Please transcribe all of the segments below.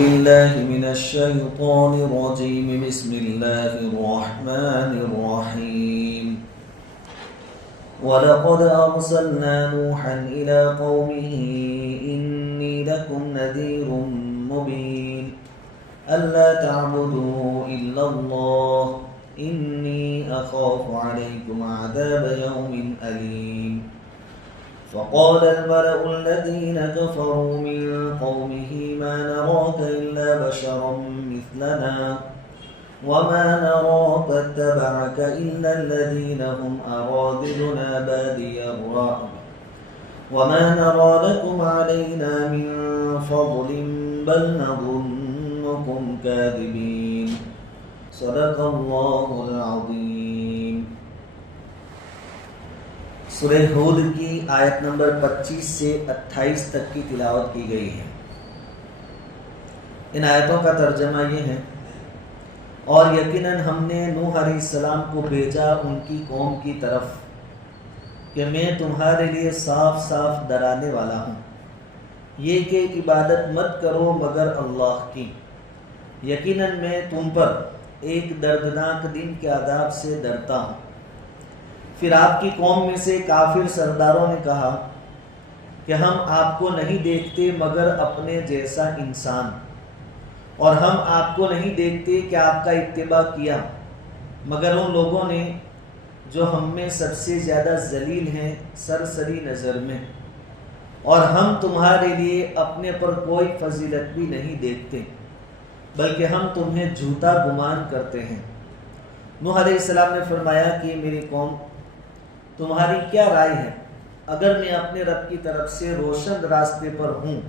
بالله من الشيطان الرجيم بسم الله الرحمن الرحيم ولقد أرسلنا نوحا إلى قومه إني لكم نذير مبين ألا تعبدوا إلا الله إني أخاف عليكم عذاب يوم أليم فقال الملأ الذين كفروا من قومه ما نراك إلا بشرا مثلنا وما نراك اتبعك إلا الذين هم أراذلنا بادي الرأي وما نرى لكم علينا من فضل بل نظنكم كاذبين صدق الله العظيم. سورہ ہود کی آیت نمبر 25 سے 28 تک کی تلاوت کی گئی ہے. ان آیتوں کا ترجمہ یہ ہے: اور یقیناً ہم نے نوح علیہ السلام کو بھیجا ان کی قوم کی طرف کہ میں تمہارے لیے صاف صاف ڈرانے والا ہوں، یہ کہ عبادت مت کرو مگر اللہ کی. یقیناً میں تم پر ایک دردناک دن کے عذاب سے ڈرتا ہوں. پھر آپ کی قوم میں سے کافر سرداروں نے کہا کہ ہم آپ کو نہیں دیکھتے مگر اپنے جیسا انسان، اور ہم آپ کو نہیں دیکھتے کہ آپ کا اتباع کیا مگر ان لوگوں نے جو ہم میں سب سے زیادہ ذلیل ہیں سرسری نظر میں، اور ہم تمہارے لیے اپنے پر کوئی فضیلت بھی نہیں دیکھتے بلکہ ہم تمہیں جھوٹا گمان کرتے ہیں. نوح علیہ السلام نے فرمایا کہ میری قوم، تمہاری کیا رائے ہے اگر میں اپنے رب کی طرف سے روشن راستے پر ہوں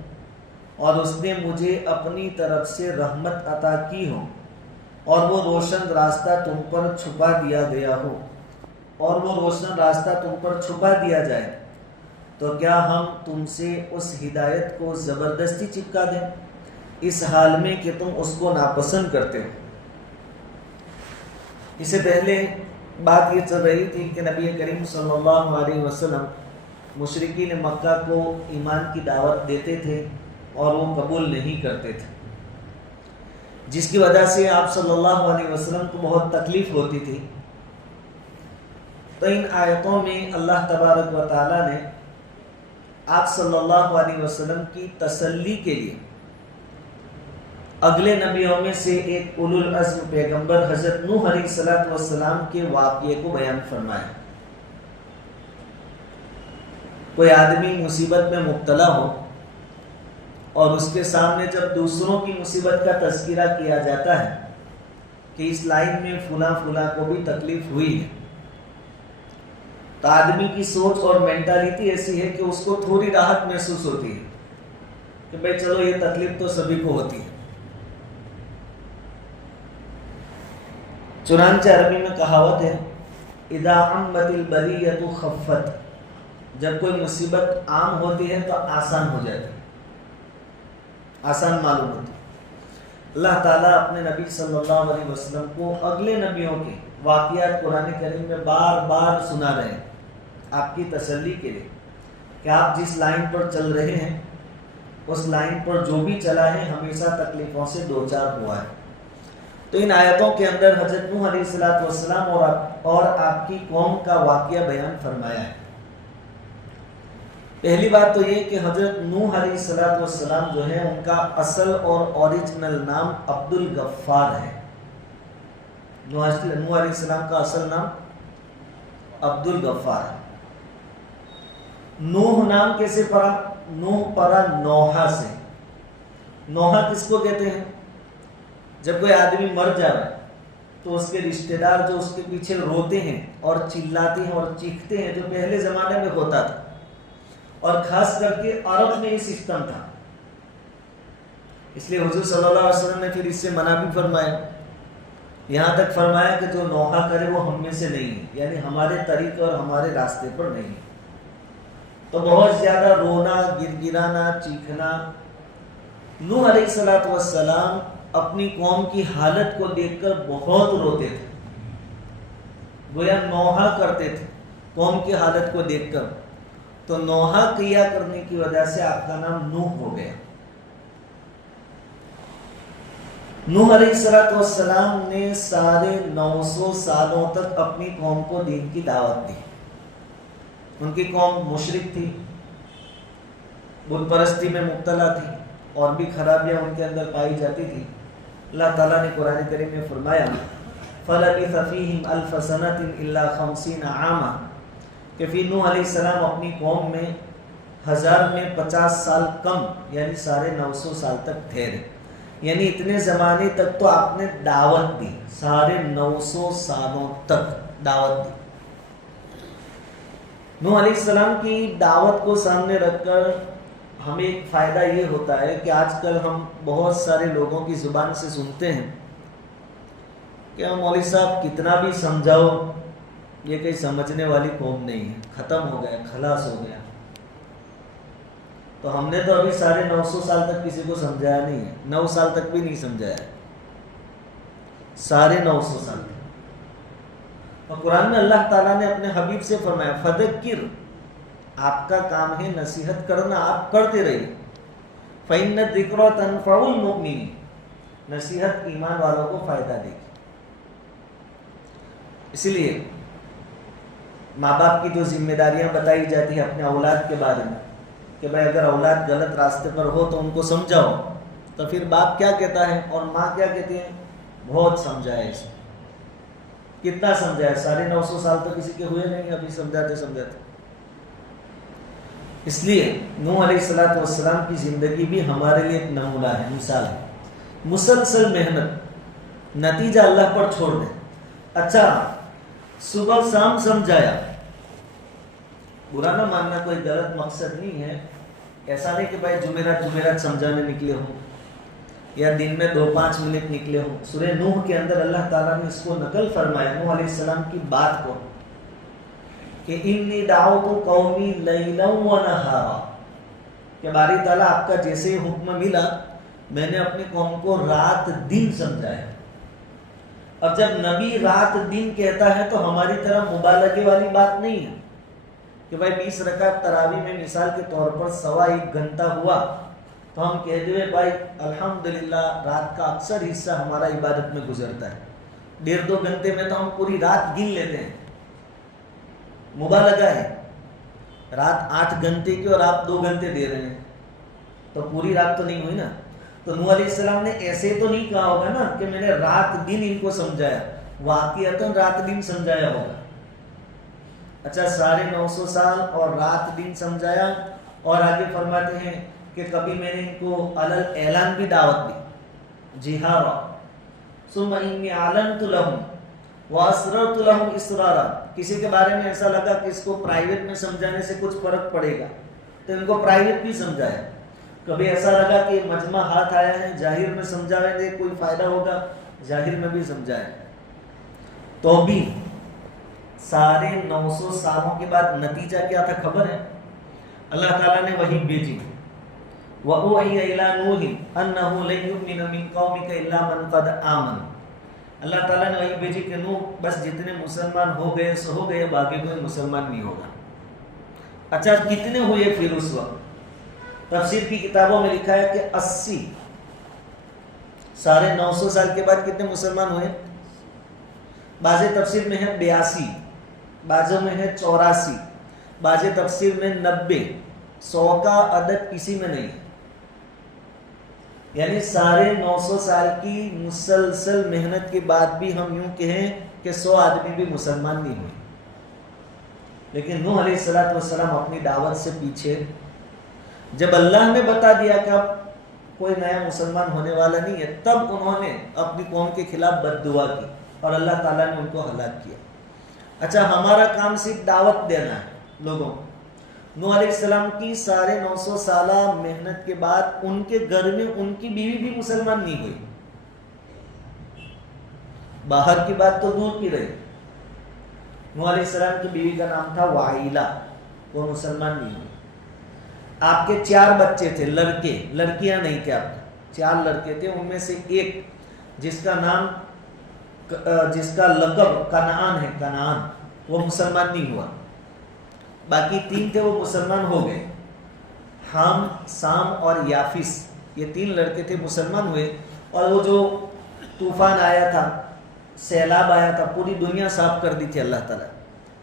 اور اس نے مجھے اپنی طرف سے رحمت عطا کی ہو اور وہ روشن راستہ تم پر چھپا دیا جائے تو کیا ہم تم سے اس ہدایت کو زبردستی چپکا دیں اس حال میں کہ تم اس کو ناپسند کرتے ہو؟ اس سے پہلے بات یہ چل رہی تھی کہ نبی کریم صلی اللہ علیہ وسلم مشرکین مکہ کو ایمان کی دعوت دیتے تھے اور وہ قبول نہیں کرتے تھے، جس کی وجہ سے آپ صلی اللہ علیہ وسلم کو بہت تکلیف ہوتی تھی. تو ان آیتوں میں اللہ تبارک و تعالی نے آپ صلی اللہ علیہ وسلم کی تسلی کے لیے اگلے نبیوں میں سے ایک اولو العزم پیغمبر حضرت نوح علیہ السلام کے واقعے کو بیان فرمایا. کوئی آدمی مصیبت میں مبتلا ہو اور اس کے سامنے جب دوسروں کی مصیبت کا تذکرہ کیا جاتا ہے کہ اس لائن میں فلاں کو بھی تکلیف ہوئی ہے، تو آدمی کی سوچ اور مینٹالٹی ایسی ہے کہ اس کو تھوڑی راحت محسوس ہوتی ہے کہ بھئی چلو یہ تکلیف تو سبھی کو ہوتی ہے. چنانچہ عربی میں کہاوت ہے اذا عمت البلیۃ خفت، جب کوئی مصیبت عام ہوتی ہے تو آسان ہو جاتی ہے، آسان معلوم ہوتی ہے. اللہ تعالیٰ اپنے نبی صلی اللہ علیہ وسلم کو اگلے نبیوں کے واقعات قرآن کریم میں بار بار سنا رہے ہیں آپ کی تسلی کے لیے کہ آپ جس لائن پر چل رہے ہیں اس لائن پر جو بھی چلا ہے ہمیشہ تکلیفوں سے دوچار ہوا ہے. تو ان آیتوں کے اندر حضرت نوح علیہ السلام اور آپ کی قوم کا واقعہ بیان فرمایا ہے. پہلی بات تو یہ کہ حضرت نوح علیہ السلام جو ہے ان کا اصل اور اوریجنل نام عبد الغفار ہے. نوح علیہ السلام کا اصل نام عبد الغفار ہے. نوح نام کیسے پڑا؟ نوح پڑا نوحہ سے. نوحہ کس کو کہتے ہیں؟ جب کوئی آدمی مر جائے تو اس کے رشتہ دار جو اس کے پیچھے روتے ہیں اور چلاتے ہیں اور چیختے ہیں، جو پہلے زمانے میں ہوتا تھا اور خاص کر کے عرب میں یہ سسٹم تھا. اس لیے حضور صلی اللہ علیہ وسلم نے پھر اس سے منع بھی فرمایا، یہاں تک فرمایا کہ جو نوحہ کرے وہ ہم میں سے نہیں ہے، یعنی ہمارے طریقے اور ہمارے راستے پر نہیں ہے. تو بہت زیادہ رونا، گڑگڑانا، چیخنا. نوح علیہ السلام اپنی قوم کی حالت کو دیکھ کر بہت روتے تھے، گویا نوحہ کرتے تھے قوم کی حالت کو دیکھ کر. تو نوحہ کیا کرنے کی وجہ سے آپ کا نام نوح ہو گیا. نوح علیہ السلام نے 950 سالوں تک اپنی قوم کو دین کی دعوت دی. ان کی قوم مشرک تھی، بت پرستی میں مبتلا تھی، اور بھی خرابیاں ان کے اندر پائی جاتی تھی. اللہ تعالیٰ نے قرآن کریم میں فرمایا فَلَبِثَ فِيهِمْ أَلْفَ سَنَةٍ إِلَّا 50 عَامًا کہ پھر نوح علیہ السلام اپنی قوم میں 1000 میں 50 سال کم یعنی 950 سال تک ٹھہرے. یعنی اتنے زمانے تک تو آپ نے دعوت دی، 950 سالوں تک دعوت دی. نوح علیہ السلام کی دعوت کو سامنے رکھ کر ہمیں ایک فائدہ یہ ہوتا ہے کہ آج کل ہم بہت سارے لوگوں کی زبان سے سنتے ہیں کہ مولوی صاحب کتنا بھی سمجھاؤ یہ کوئی سمجھنے والی قوم نہیں ہے، ختم ہو گیا، خلاص ہو گیا. تو ہم نے تو ابھی 950 سال تک کسی کو سمجھایا نہیں ہے، 9 سال تک بھی نہیں سمجھایا ہے، 950 سال تک. اور قرآن میں اللہ تعالیٰ نے اپنے حبیب سے فرمایا فذکر، آپ کا کام ہے نصیحت کرنا، آپ کرتے رہیے. فإن الذکر تنفع المؤمنین، نصیحت ایمان والوں کو فائدہ دے گی. اسی لیے ماں باپ کی جو ذمہ داریاں بتائی جاتی ہیں اپنے اولاد کے بارے میں کہ بھائی اگر اولاد غلط راستے پر ہو تو ان کو سمجھاؤ، تو پھر باپ کیا کہتا ہے اور ماں کیا کہتی ہے؟ بہت سمجھائے اسے. کتنا سمجھائے؟ 950 سال تو کسی کے ہوئے نہیں ابھی سمجھاتے سمجھاتے. اس لیے نوح علیہ السلام کی زندگی بھی ہمارے لیے ایک نمونہ ہے، مثال ہے. مسلسل محنت، نتیجہ اللہ پر چھوڑ دیں. اچھا صبح شام سمجھایا، برا نہ ماننا، کوئی غلط مقصد نہیں ہے. ایسا نہیں کہ بھائی جمعرات سمجھانے نکلے ہوں یا دن میں 2-5 منٹ نکلے ہوں. سورہ نوح کے اندر اللہ تعالیٰ نے اس کو نقل فرمایا نوح علیہ السلام کی بات کو کہ انی دعوت قومی لیلا و نہارا، کہ باری تعالیٰ آپ کا جیسے حکم ملا میں نے اپنی قوم کو رات دن سمجھایا. اب جب نبی رات دن کہتا ہے تو ہماری طرح مبالغے والی بات نہیں ہے کہ بھائی 20 رکعت تراویح میں مثال کے طور پر 1.25 گھنٹہ ہوا تو ہم کہہ دیں بھائی الحمدللہ رات کا اکثر حصہ ہمارا عبادت میں گزرتا ہے، 1.5-2 گھنٹے میں تو ہم پوری رات گن لیتے ہیں. مبالغہ ہے. رات 8 گھنٹے کی اور آپ 2 گھنٹے دے رہے ہیں تو پوری رات تو نہیں ہوئی نا. تو نوح علیہ السلام نے ایسے تو نہیں کہا ہوگا نا کہ میں نے رات دن ان کو سمجھایا، واقعتاً رات دن سمجھایا ہوگا. اچھا 950 سال اور رات دن سمجھایا. اور آگے فرماتے ہیں کہ کبھی میں نے ان کو علل اعلان بھی دعوت دی، جہارا ثم انی اعلنت لهم واسررت لهم اسرارا. کسی کے بارے میں ایسا لگا کہ اس کو پرائیویٹ میں سمجھانے سے کچھ فرق پڑے گا تو ان کو پرائیویٹ بھی سمجھایا. کبھی ایسا لگا کہ مجمع ہاتھ آیا ہے ظاہر میں سمجھاویں گے کوئی فائدہ ہوگا، ظاہر میں بھی سمجھایا. تو بھی 950 سالوں کے بعد نتیجہ کیا تھا خبر ہے؟ اللہ تعالیٰ نے وحی بھیجی وَأُوحِيَ إِلَىٰ نُوحٍ أَنَّهُ لَن يُؤْمِنَ مِن قَوْمِكَ إِلَّا مَن قَدْ آمَنَ. اللہ تعالیٰ نے وحی بھیجی کہ نوح بس جتنے مسلمان ہو گئے سو ہو گئے، باقی کوئی مسلمان نہیں ہوگا. اچھا کتنے ہوئے پھر اس وقت؟ تفسیر کی کتابوں میں لکھا ہے کہ 80. 950 سال کے بعد کتنے مسلمان ہوئے؟ بعض تفسیر میں ہے 82، بعضوں میں ہے 84، بعض تفسیر میں 90. 100 کا عدد کسی میں نہیں. یعنی 950 سال کی مسلسل محنت کے بعد بھی ہم یوں کہیں کہ 100 آدمی بھی مسلمان نہیں ہوئے. لیکن نوح علیہ السلام اپنی دعوت سے پیچھے، جب اللہ نے بتا دیا کہ اب کوئی نیا مسلمان ہونے والا نہیں ہے، تب انہوں نے اپنی قوم کے خلاف بد دعا کی اور اللہ تعالیٰ نے ان کو ہلاک کیا. اچھا ہمارا کام صرف دعوت دینا ہے لوگوں کو. نوح علیہ السلام کی 950 سالہ محنت کے بعد ان کے گھر میں ان کی بیوی بھی مسلمان نہیں ہوئی. باہر کی بات تو دور کی رہی. نوح علیہ السلام کی بیوی کا نام تھا وائلہ، وہ مسلمان نہیں ہوئی. آپ کے 4 بچے تھے، لڑکے، لڑکیاں نہیں تھے. آپ کے 4 لڑکے تھے، ان میں سے ایک جس کا لقب کنعان ہے، کنعان، وہ مسلمان نہیں ہوا. باقی 3 تھے وہ مسلمان ہو گئے. حام، سام اور یافس، یہ 3 لڑکے تھے مسلمان ہوئے. اور وہ جو طوفان آیا تھا، سیلاب آیا تھا، پوری دنیا صاف کر دی تھی اللہ تعالیٰ.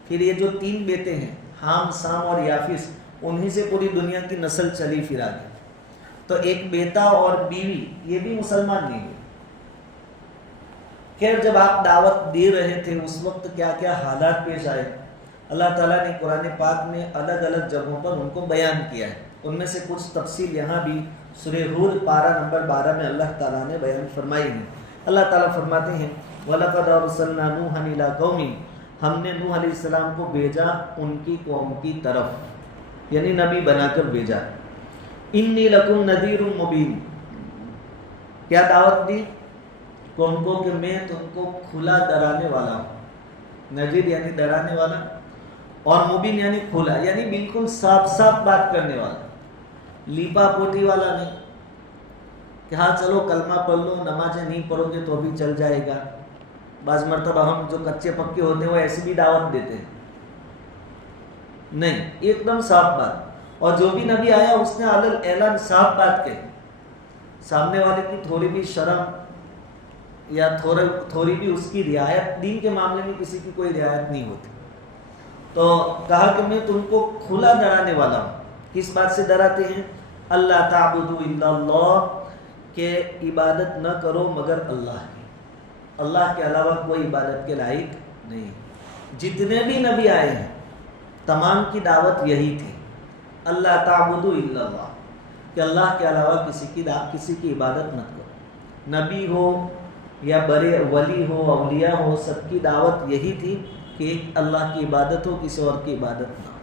پھر یہ جو 3 بیٹے ہیں، حام، سام اور یافس، انہی سے پوری دنیا کی نسل چلی پھر آگے. تو ایک بیٹا اور بیوی یہ بھی مسلمان نہیں ہوئے. خیر، جب آپ دعوت دے رہے تھے اس وقت کیا کیا حالات پیش آئے، اللہ تعالیٰ نے قرآن پاک میں الگ الگ جگہوں پر ان کو بیان کیا ہے. ان میں سے کچھ تفصیل یہاں بھی سورہ ہود پارہ نمبر 12 میں اللہ تعالیٰ نے بیان فرمائی ہے. اللہ تعالیٰ فرماتے ہیں وَلَقَدْ أَرْسَلْنَا نُوحًا إِلَىٰ قَوْمِهِ، ہم نے نوح علیہ السلام کو بھیجا ان کی قوم کی طرف، یعنی نبی بنا کر بھیجا. اِنِّي لَكُمْ نَذِيرٌ مُبِينٌ، کیا دعوت دی قوم کو کہ میں تم کو کھلا ڈرانے والا ہوں. نذیر یعنی ڈرانے والا، اور مبین یعنی کھلا، یعنی بالکل صاف صاف بات کرنے والا، لیپا پوٹی والا نہیں کہ ہاں چلو کلمہ پڑھ لو، نمازیں نہیں پڑھو گے تو بھی چل جائے گا. بعض مرتبہ ہم جو کچے پکے ہوتے ہیں وہ ایسی بھی دعوت دیتے ہیں. نہیں، ایک دم صاف بات. اور جو بھی نبی آیا اس نے اعلان صاف بات کہی. سامنے والے کی تھوڑی بھی شرم یا تھوڑی بھی اس کی رعایت، دین کے معاملے میں کسی کی کوئی رعایت نہیں ہوتی. تو کہا کہ میں تم کو کھلا ڈرانے والا ہوں. کس بات سے ڈراتے ہیں؟ اللہ تعبدوا الا اللہ، کہ عبادت نہ کرو مگر اللہ کی. اللہ کے علاوہ کوئی عبادت کے لائق نہیں. جتنے بھی نبی آئے ہیں تمام کی دعوت یہی تھی، اللہ تعبدوا الا اللہ، کہ اللہ کے علاوہ کسی کی عبادت مت کرو. نبی ہو یا بڑے ولی ہو، اولیاء ہو، سب کی دعوت یہی تھی کہ ایک اللہ کی عبادت ہو، کسی اور کی عبادت نہ ہو.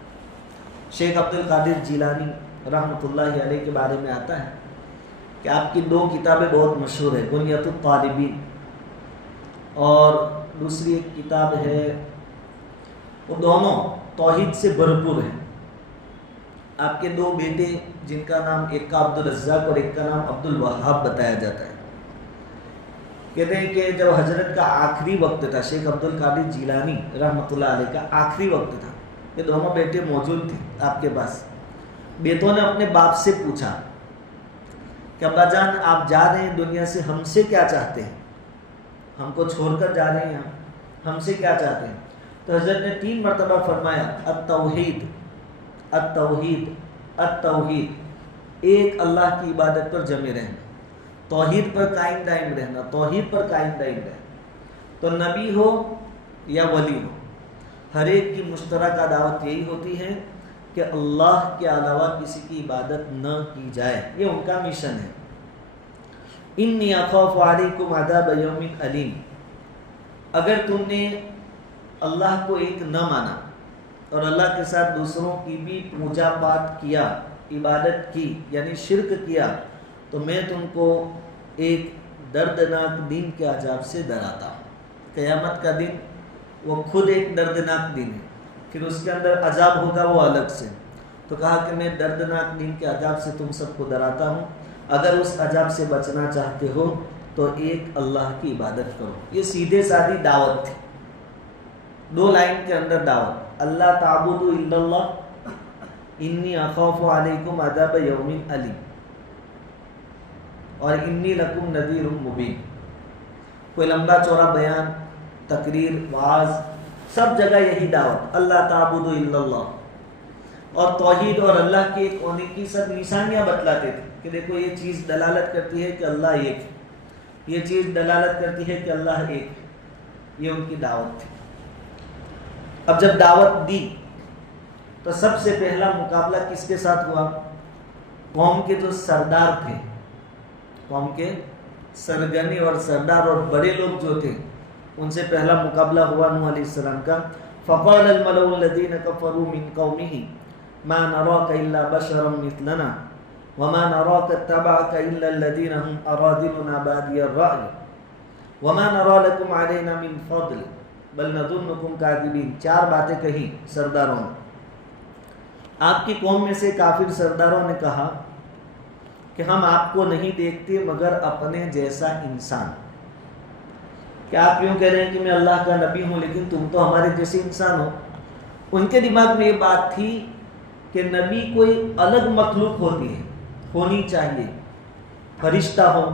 شیخ عبد القادر جیلانی رحمۃ اللہ علیہ کے بارے میں آتا ہے کہ آپ کی 2 کتابیں بہت مشہور ہیں، بنیۃ الطالبین، اور دوسری ایک کتاب ہے، وہ دونوں توحید سے بھرپور ہیں. آپ کے 2 بیٹے جن کا نام ایک کا عبد الرزاق اور ایک کا نام عبد الوہاب بتایا جاتا ہے. کہتے ہیں کہ جب حضرت کا آخری وقت تھا، شیخ عبد القادر جیلانی رحمۃ اللہ علیہ کا آخری وقت تھا، یہ دونوں بیٹے موجود تھے آپ کے پاس. بیٹوں نے اپنے باپ سے پوچھا کہ ابا جان آپ جا رہے ہیں دنیا سے، ہم سے کیا چاہتے ہیں؟ ہم کو چھوڑ کر جا رہے ہیں، ہم سے کیا چاہتے ہیں؟ تو حضرت نے 3 مرتبہ فرمایا التوحید التوحید التوحید، ایک اللہ کی عبادت پر جمے رہنا، توحید پر قائم دائم رہنا، توحید پر قائم دائم رہنا. تو نبی ہو یا ولی ہو، ہر ایک کی مشترکہ دعوت یہی ہوتی ہے کہ اللہ کے علاوہ کسی کی عبادت نہ کی جائے. یہ ان کا مشن ہے. انی اخاف علیکم عذاب یوم علیم، اگر تم نے اللہ کو ایک نہ مانا اور اللہ کے ساتھ دوسروں کی بھی پوجا پاٹ کیا، عبادت کی، یعنی شرک کیا، تو میں تم کو ایک دردناک دن کے عذاب سے ڈراتا ہوں. قیامت کا دن وہ خود ایک دردناک دن ہے، پھر اس کے اندر عذاب ہوگا وہ الگ سے. تو کہا کہ میں دردناک دن کے عذاب سے تم سب کو ڈراتا ہوں، اگر اس عذاب سے بچنا چاہتے ہو تو ایک اللہ کی عبادت کرو. یہ سیدھے سادھی دعوت تھی، 2 لائن کے اندر دعوت. اللہ تعبدوا الا اللہ، انی اخاف علیکم عذاب یوم علیم، اور انی لکم نذیر مبین. کوئی لمبا چوڑا بیان، تقریر، وعظ، سب جگہ یہی دعوت، اللہ تعبدوا الا اللہ. اور توحید اور اللہ کے ایک ہونے کی سب نشانیاں بتلاتے تھے کہ دیکھو یہ چیز دلالت کرتی ہے کہ اللہ ایک ہے، یہ چیز دلالت کرتی ہے کہ اللہ ایک ہے. یہ ان کی دعوت تھی. اب جب دعوت دی تو سب سے پہلا مقابلہ کس کے ساتھ ہوا؟ قوم کے جو سردار تھے، قوم کے سرگنی اور سردار اور بڑے لوگ جو تھے، ان سے پہلا مقابلہ ہوا نوح علیہ السلام کا. فقال الملأ الذين كفروا من قومه ما نراك الا بشرا مثلنا وما نراك اتبعك الا الذين هم اراذلنا بادي الرأي وما نرى لكم علينا من فضل بل نظنكم كاذبين. 4 باتیں کہیں سرداروں نے. آپ کی قوم میں سے کافر سرداروں نے کہا کہ ہم آپ کو نہیں دیکھتے مگر اپنے جیسا انسان. کہ آپ یوں کہہ رہے ہیں کہ میں اللہ کا نبی ہوں لیکن تم تو ہمارے جیسے انسان ہو. ان کے دماغ میں یہ بات تھی کہ نبی کوئی الگ مخلوق ہوتی ہے، ہونی چاہیے، فرشتہ ہو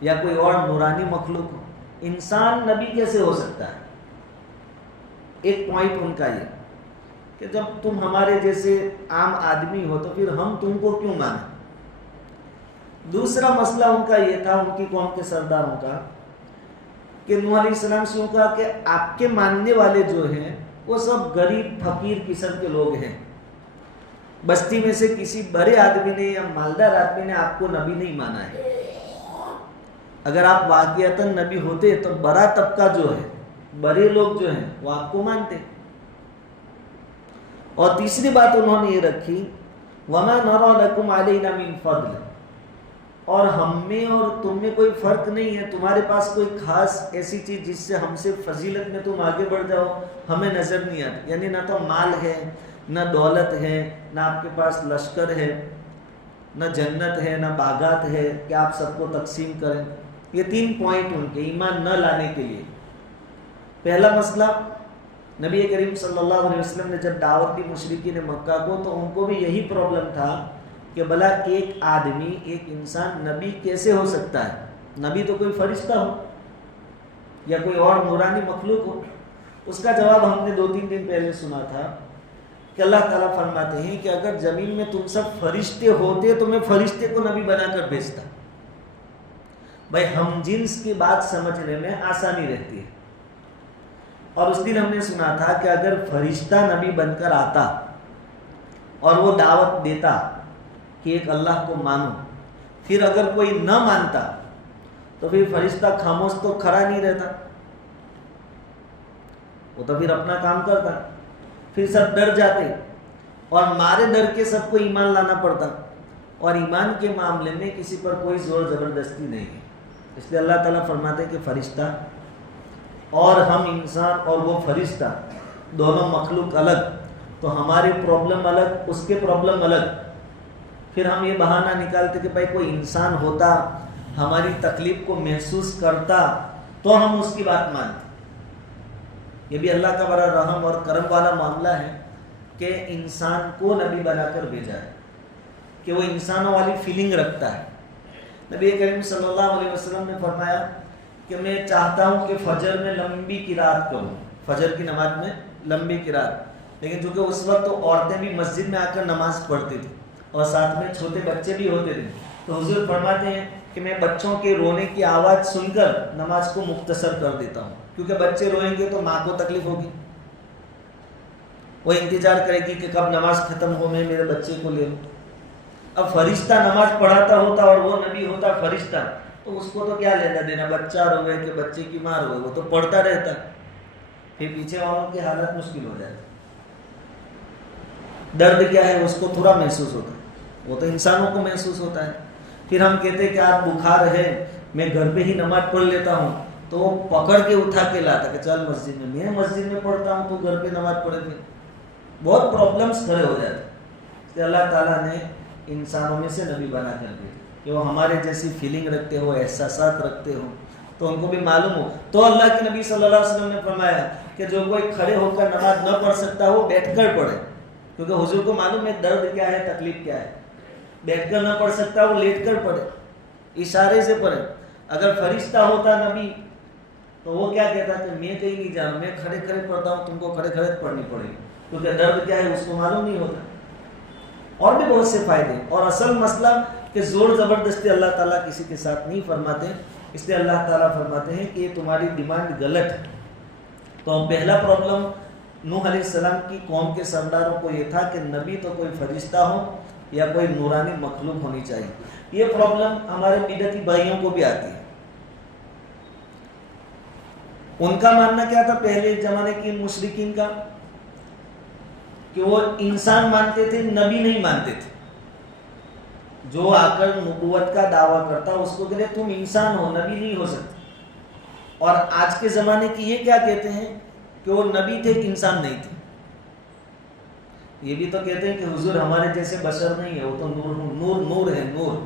یا کوئی اور نورانی مخلوق ہو. انسان نبی کیسے ہو سکتا ہے؟ ایک پوائنٹ ان کا یہ کہ جب تم ہمارے جیسے عام آدمی ہو تو پھر ہم تم کو کیوں مانیں. دوسرا مسئلہ ان کا یہ تھا، ان کی قوم کے سرداروں کا، کہ نوح علیہ السلام سے ان کا کہ آپ کے ماننے والے جو ہیں وہ سب غریب فقیر قسم کے لوگ ہیں. بستی میں سے کسی بڑے آدمی نے یا مالدار آدمی نے آپ کو نبی نہیں مانا ہے. اگر آپ واقعتاً نبی ہوتے تو بڑا طبقہ جو ہے، بڑے لوگ جو ہیں وہ آپ کو مانتے. اور تیسری بات انہوں نے یہ رکھی، وَمَا نَرَى لَكُمْ عَلَيْنَا مِنْ فَضْلٍ، اور ہم میں اور تم میں کوئی فرق نہیں ہے، تمہارے پاس کوئی خاص ایسی چیز جس سے ہم سے فضیلت میں تم آگے بڑھ جاؤ ہمیں نظر نہیں آتی. یعنی نہ تو مال ہے، نہ دولت ہے، نہ آپ کے پاس لشکر ہے، نہ جنت ہے، نہ باغات ہے کہ آپ سب کو تقسیم کریں. یہ 3 پوائنٹ ان کے ایمان نہ لانے کے لیے. پہلا مسئلہ، نبی کریم صلی اللہ علیہ وسلم نے جب دعوت دی مشرکین مکہ کو تو ان کو بھی یہی پرابلم تھا کہ بھلا ایک آدمی، ایک انسان نبی کیسے ہو سکتا ہے؟ نبی تو کوئی فرشتہ ہو یا کوئی اور نورانی مخلوق ہو. اس کا جواب ہم نے 2-3 دن پہلے سنا تھا کہ اللہ تعالیٰ فرماتے ہیں کہ اگر زمین میں تم سب فرشتے ہوتے تو میں فرشتے کو نبی بنا کر بھیجتا. بھائی ہم جنس کی بات سمجھنے میں آسانی رہتی ہے. اور اس دن ہم نے سنا تھا کہ اگر فرشتہ نبی بن کر آتا اور وہ دعوت دیتا کہ ایک اللہ کو مانو، پھر اگر کوئی نہ مانتا تو پھر فرشتہ خاموش تو کھڑا نہیں رہتا، وہ تو پھر اپنا کام کرتا. پھر سب ڈر جاتے اور مارے ڈر کے سب کو ایمان لانا پڑتا. اور ایمان کے معاملے میں کسی پر کوئی زور زبردستی نہیں ہے. اس لیے اللہ تعالیٰ فرماتے ہیں کہ فرشتہ اور ہم انسان اور وہ فرشتہ دونوں مخلوق الگ، تو ہماری پرابلم الگ، اس کے پرابلم الگ. پھر ہم یہ بہانہ نکالتے کہ بھائی کوئی انسان ہوتا، ہماری تکلیف کو محسوس کرتا تو ہم اس کی بات مانتے. یہ بھی اللہ کا بڑا رحم اور کرم والا معاملہ ہے کہ انسان کو نبی بنا کر بھیجا ہے، کہ وہ انسانوں والی فیلنگ رکھتا ہے. نبی کریم صلی اللہ علیہ وسلم نے فرمایا کہ میں چاہتا ہوں کہ فجر میں لمبی قرات کروں، فجر کی نماز میں لمبی قرات. لیکن چونکہ اس وقت تو عورتیں بھی مسجد میں آ کر نماز پڑھتی تھی اور ساتھ میں چھوٹے بچے بھی ہوتے تھے، تو حضور فرماتے ہیں کہ میں بچوں کے رونے کی آواز سن کر نماز کو مختصر کر دیتا ہوں، کیونکہ بچے روئیں گے تو ماں کو تکلیف ہوگی، وہ انتظار کرے گی کہ کب نماز ختم ہو میں میرے بچے کو لے لوں. اب فرشتہ نماز پڑھاتا ہوتا اور وہ نبی ہوتا فرشتہ، تو اس کو تو کیا لینا دینا، بچہ روئے کہ بچے کی ماں روئے، وہ تو پڑھتا رہتا. پھر پیچھے والوں کی حالت مشکل ہو جاتی. درد کیا ہے اس کو تھوڑا محسوس ہوتا ہے، وہ تو انسانوں کو محسوس ہوتا ہے. پھر ہم کہتے ہیں کہ آپ بخار ہے، میں گھر پہ ہی نماز پڑھ لیتا ہوں، تو وہ پکڑ کے اٹھا کے لاتا کہ چل مسجد میں مسجد میں پڑھتا ہوں تو گھر پہ نماز پڑھے تھے. بہت پرابلمس کھڑے ہو جاتے. اس لیے اللہ تعالیٰ نے انسانوں میں سے نبی بنا کر دیا کہ وہ ہمارے جیسی فیلنگ رکھتے ہو، احساسات رکھتے ہو، تو ان کو بھی معلوم ہو. تو اللہ کے نبی صلی اللہ علیہ وسلم نے فرمایا کہ جو کوئی کھڑے ہو کر نماز نہ پڑھ سکتا وہ بیٹھ کر پڑھے، کیونکہ حضور کو معلوم ہے درد کیا ہے، تکلیف کیا ہے. بیٹھ کر نہ پڑھ سکتا وہ لیٹ کر پڑھے، اشارے سے پڑھے. اگر فرشتہ ہوتا نبی تو وہ کیا کہتا کہ میں کہیں نہیں جاؤں، میں کھڑے کھڑے پڑھتا ہوں، تم کو کھڑے کھڑے پڑھنی پڑے گی، کیونکہ درد کیا ہے اس کو معلوم نہیں ہوتا. اور بھی بہت سے فائدے. اور اصل مسئلہ کہ زور زبردستی اللہ تعالیٰ کسی کے ساتھ نہیں فرماتے. اس لیے اللہ تعالیٰ فرماتے ہیں کہ یہ تمہاری ڈیمانڈ غلط ہے. تو پہلا پرابلم نوح علیہ السلام کی قوم کے سرداروں کو یہ تھا کہ نبی تو کوئی فرشتہ ہو یا کوئی نورانی مخلوق ہونی چاہیے. یہ پرابلم ہمارے بدعتی بھائیوں کو بھی آتی ہے. ان کا ماننا کیا تھا پہلے زمانے کے مشرکین کا، کہ وہ انسان مانتے تھے، نبی نہیں مانتے تھے. جو آ کر نبوت کا دعویٰ کرتا اس کو کہتے تم انسان ہو، نبی نہیں ہو سکتے. اور آج کے زمانے کی یہ کیا کہتے ہیں کہ وہ نبی تھے، انسان نہیں تھے. یہ بھی تو کہتے ہیں کہ حضور ہمارے جیسے بشر نہیں ہے، وہ تو نور نور ہے، نور.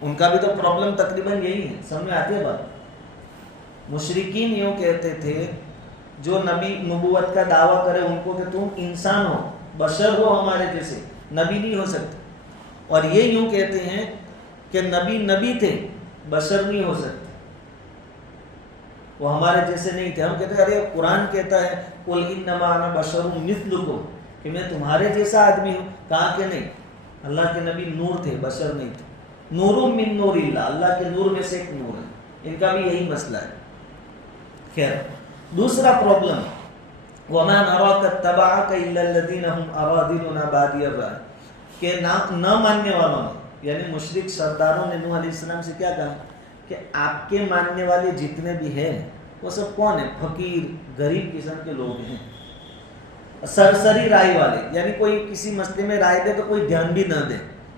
ان کا بھی تو پرابلم تقریباً یہی ہے. سمجھ میں آتی ہے بات؟ مشرکین یوں کہتے تھے جو نبی نبوت کا دعویٰ کرے ان کو کہ تم انسان ہو، بشر ہو ہمارے جیسے، نبی نہیں ہو سکتے. اور یہ یوں کہتے ہیں کہ نبی تھے بشر نہیں ہو سکتے، وہ ہمارے جیسے نہیں تھے. ہم کہتے ہیں ارے قرآن کہتا ہے قل انما انا بشر مثلکم، کہ میں تمہارے جیسا آدمی ہوں. کہا کہ نہیں، اللہ کے نبی نور تھے، بشر نہیں تھے. نور من نور اللہ، اللہ کے نور میں سے ایک نور ہے. ان کا بھی یہی مسئلہ ہے. خیر، دوسرا پرابلم وَمَا نَرَاكَ اتَّبَعَكَ إِلَّا الَّذِينَ هُمْ أَرَاذِلُنَا بَادِيَ الرَّأْيِ، کہ نہ ماننے والوں نے، یعنی مشرک سرداروں نے نوح علیہ السلام سے کیا کہا کہ آپ کے ماننے والے جتنے بھی ہیں وہ سب کون ہیں؟ فقیر غریب قسم کے لوگ ہیں، سرسری رائے والے، یعنی کوئی کسی مسئلے میں رائے دے تو کوئی دھیان بھی نہ دے،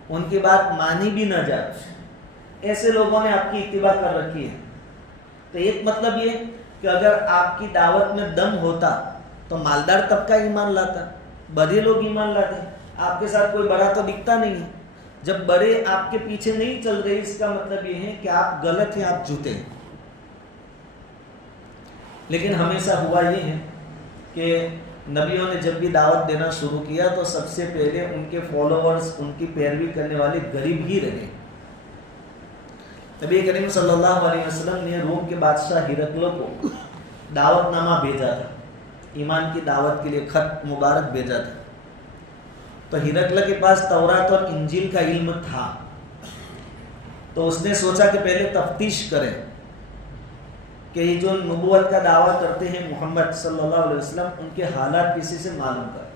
ان کی بات مانی بھی نہ جائے، ایسے لوگوں نے آپ کی اتباع کر رکھی ہے. تو ایک مطلب یہ کہ اگر آپ کی دعوت میں دم ہوتا تو مالدار طبقہ ایمان لاتا، بڑے لوگ ایمان لاتے. آپ کے ساتھ کوئی بڑا تو دکھتا نہیں ہے. جب بڑے آپ کے پیچھے نہیں چل رہے، اس کا مطلب یہ ہے کہ آپ غلط ہیں، آپ جھوٹے ہیں. لیکن ہمیشہ ہوا یہ ہے کہ نبیوں نے جب بھی دعوت دینا شروع کیا تو سب سے پہلے ان کے فالوورز، ان کی پیروی کرنے والے غریب ہی رہے. نبی کریم صلی اللہ علیہ وسلم نے روم کے بادشاہ ہرقل کو دعوت نامہ بھیجا تھا، ایمان کی دعوت کے لیے خط مبارک بھیجا تھا. تو ہرقل کے پاس تورات اور انجیل کا علم تھا، تو اس نے سوچا کہ پہلے تفتیش کریں کہ یہ جو نبوت کا دعویٰ کرتے ہیں محمد صلی اللہ علیہ وسلم، ان کے حالات کسی سے معلوم کریں.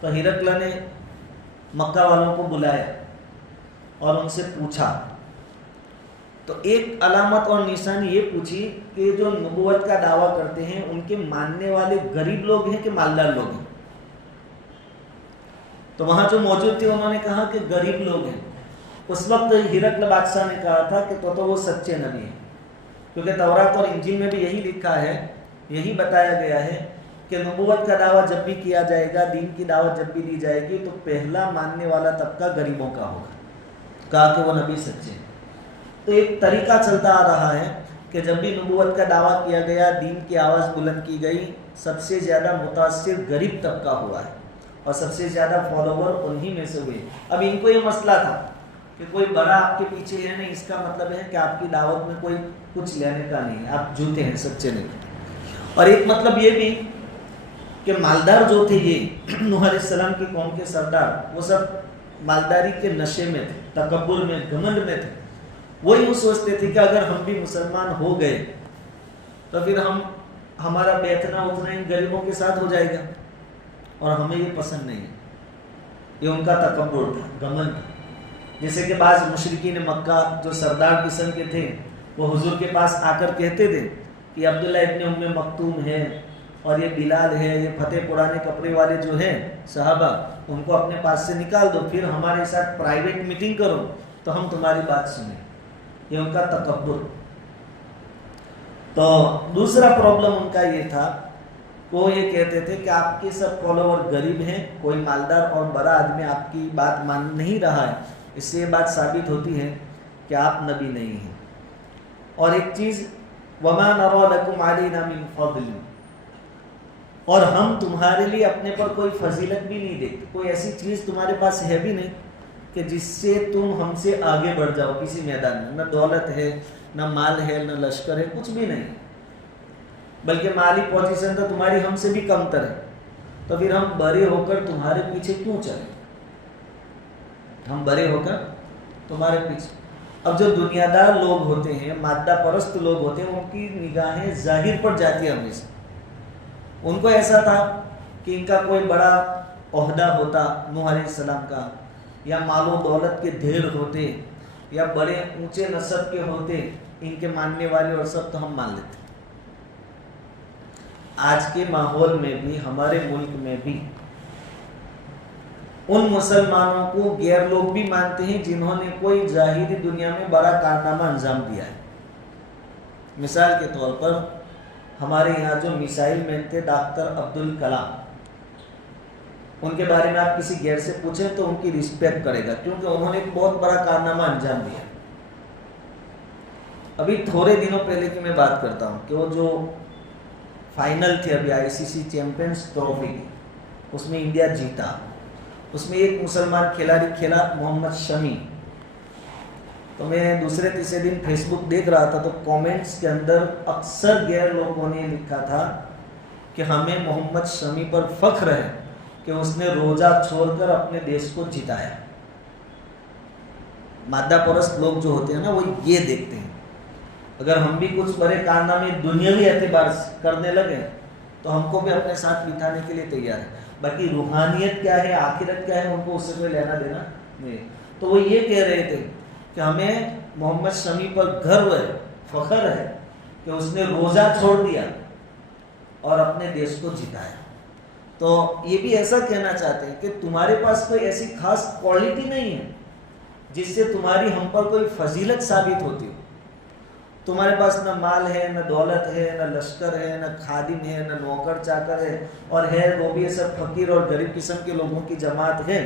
تو ہرقل نے مکہ والوں کو بلایا اور ان سے پوچھا. تو ایک علامت اور نشانی یہ پوچھی کہ جو نبوت کا دعویٰ کرتے ہیں ان کے ماننے والے غریب لوگ ہیں کہ مالدار لوگ ہیں. تو وہاں جو موجود تھے انہوں نے کہا کہ غریب لوگ ہیں. اس وقت ہرقل بادشاہ نے کہا تھا کہ تو وہ سچے نبی ہیں، کیونکہ تورات اور انجیل میں بھی یہی لکھا ہے، یہی بتایا گیا ہے کہ نبوت کا دعویٰ جب بھی کیا جائے گا، دین کی دعوت جب بھی دی جائے گی، تو پہلا ماننے والا طبقہ غریبوں کا ہوگا. کہا کہ وہ نبی سچے ہیں. تو ایک طریقہ چلتا آ رہا ہے کہ جب بھی نبوت کا دعویٰ کیا گیا، دین کی آواز بلند کی گئی، سب سے زیادہ متاثر غریب طبقہ ہوا ہے اور سب سے زیادہ فالوور انہی میں سے ہوئے. اب ان کو یہ مسئلہ تھا کہ کوئی بڑا آپ کے پیچھے ہے نہیں، اس کا مطلب ہے کہ آپ کی دعوت میں کوئی کچھ لینے کا نہیں ہے، آپ جھوٹے ہیں، سچے نہیں. اور ایک مطلب یہ بھی کہ مالدار جو تھے، یہ نوح علیہ السلام کی قوم کے سردار، وہ سب مالداری کے نشے میں تھے، تکبر میں، گھمنڈ میں تھے. وہ یوں سوچتے تھے کہ اگر ہم بھی مسلمان ہو گئے تو پھر ہمارا بیٹھنا اٹھنا ان غریبوں کے ساتھ ہو جائے گا، اور ہمیں یہ پسند نہیں ہے. یہ ان کا تکبر تھا، گھمنڈ تھا. جیسے کہ بعض مشرکین مکہ جو سردار قسم کے تھے، وہ حضور کے پاس آ کر کہتے تھے کہ عبداللہ ابن ام مکتوم ہے اور یہ بلال ہے، یہ فتح پرانے کپڑے والے جو ہیں صحابہ، ان کو اپنے پاس سے نکال دو، پھر ہمارے ساتھ پرائیویٹ میٹنگ کرو تو ہم تمہاری بات سنیں. یہ ان کا تکبر. تو دوسرا پرابلم ان کا یہ تھا، وہ یہ کہتے تھے کہ آپ کے سب فالوور غریب ہیں، کوئی مالدار اور بڑا آدمی آپ کی بات مان نہیں رہا ہے، اس سے یہ بات ثابت ہوتی ہے کہ آپ نبی نہیں ہیں. اور ایک چیز، وَمَا نَرَى لَكُمْ عَلَيْنَا مِنْ فَضْلٍ، اور ہم تمہارے لیے اپنے پر کوئی فضیلت بھی نہیں دیکھتے، کوئی ایسی چیز تمہارے پاس ہے بھی نہیں کہ جس سے تم ہم سے آگے بڑھ جاؤ کسی میدان میں. نہ دولت ہے، نہ مال ہے، نہ لشکر ہے، کچھ بھی نہیں، بلکہ مالی پوزیشن تو تمہاری ہم سے بھی کم تر ہے. تو پھر ہم بڑے ہو کر تمہارے پیچھے کیوں چلیں؟ ہم بڑے ہو کر تمہارے پیچھے. اب جو دنیا دار لوگ ہوتے ہیں، مادہ پرست لوگ ہوتے ہیں، ان کی نگاہیں ظاہر پر جاتی ہیں ہمیشہ. ان کو ایسا تھا کہ ان کا کوئی بڑا عہدہ ہوتا نوح علیہ السلام کا، یا مال و دولت کے ڈھیر ہوتے، یا بڑے اونچے نسب کے ہوتے ان کے ماننے والے، اور سب تو ہم مان لیتے. آج کے ماحول میں بھی، ہمارے ملک میں بھی، ان مسلمانوں کو غیر لوگ بھی مانتے ہیں جنہوں نے کوئی ظاہری دنیا میں بڑا کارنامہ انجام دیا ہے. مثال کے طور پر ہمارے یہاں جو میزائل مین تھے ڈاکٹر عبدالکلام، ان کے بارے میں آپ کسی غیر سے پوچھیں تو ان کی رسپیکٹ کرے گا، کیونکہ انہوں نے ایک بہت بڑا کارنامہ انجام دیا. ابھی تھوڑے دنوں پہلے کی میں بات کرتا ہوں کہ وہ جو فائنل تھے ابھی ICC چیمپئنز ٹرافی کی، اس میں انڈیا جیتا. اس میں ایک مسلمان کھلاڑی کھیلا، محمد شمی. تو میں دوسرے تیسرے دن فیس بک دیکھ رہا تھا تو کامنٹس کے اندر اکثر غیر لوگوں نے لکھا تھا کہ ہمیں محمد شمی پر فخر ہے کہ اس نے روزہ چھوڑ کر اپنے دیش کو جتایا. مادہ پرست لوگ جو ہوتے ہیں نا وہ یہ دیکھتے ہیں. اگر ہم بھی کچھ بڑے کارنامے دنیاوی اعتبار سے کرنے لگے تو ہم کو بھی اپنے ساتھ بٹھانے کے لیے تیار ہے. باقی روحانیت کیا ہے, آخرت کیا ہے, ان کو اس سے کوئی لینا دینا نہیں. تو وہ یہ کہہ رہے تھے کہ ہمیں محمد شمی پر گرو ہے, فخر ہے کہ اس نے روزہ چھوڑ دیا اور اپنے دیش کو جتایا. تو یہ بھی ایسا کہنا چاہتے ہیں کہ تمہارے پاس کوئی ایسی خاص کوالٹی نہیں ہے جس سے تمہاری ہم پر کوئی فضیلت ثابت ہوتی ہو. تمہارے پاس نہ مال ہے, نہ دولت ہے, نہ لشکر ہے, نہ خادم ہے, نہ نوکر چاکر ہے, اور ہے وہ بھی سب فقیر اور غریب قسم کے لوگوں کی جماعت ہے.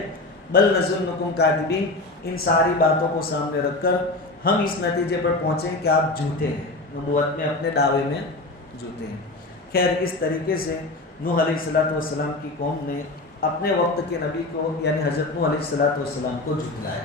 بل نظنکم کاذبین. ان ساری باتوں کو سامنے رکھ کر ہم اس نتیجے پر پہنچیں کہ آپ جھوٹے ہیں, نبوت میں اپنے دعوے میں جھوٹے ہیں. خیر, اس طریقے سے نوح علیہ السلام کی قوم نے اپنے وقت کے نبی کو یعنی حضرت نوح علیہ السلام کو جھٹلایا.